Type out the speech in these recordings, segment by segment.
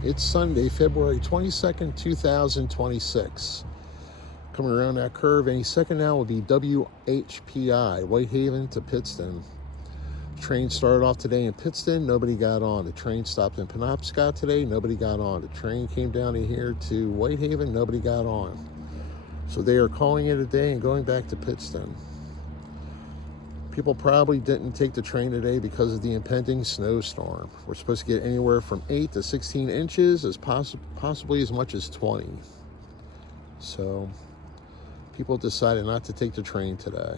It's Sunday, February 22nd, 2026. Coming around that curve any second now will be WHPI, Whitehaven to Pittston. Train started off today in Pittston, nobody got on. The train stopped in Penobscot today, nobody got on. The train came down to here to Whitehaven, nobody got on. So they are calling it a day and going back to Pittston. People probably didn't take the train today because of the impending snowstorm. We're supposed to get anywhere from 8 to 16 inches, as possibly as much as 20. So people decided not to take the train today.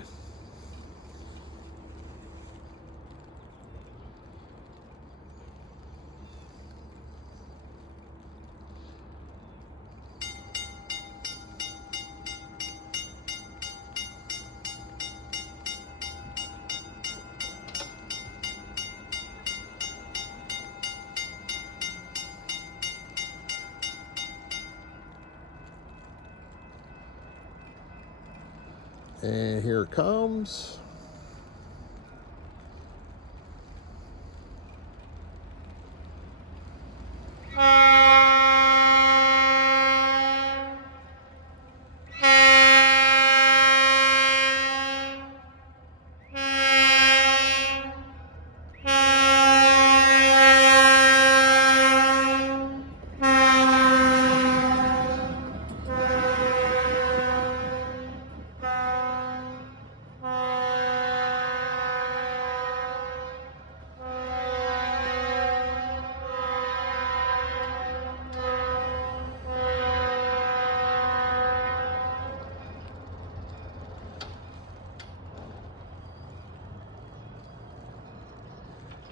And here it comes.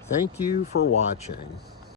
Thank you for watching.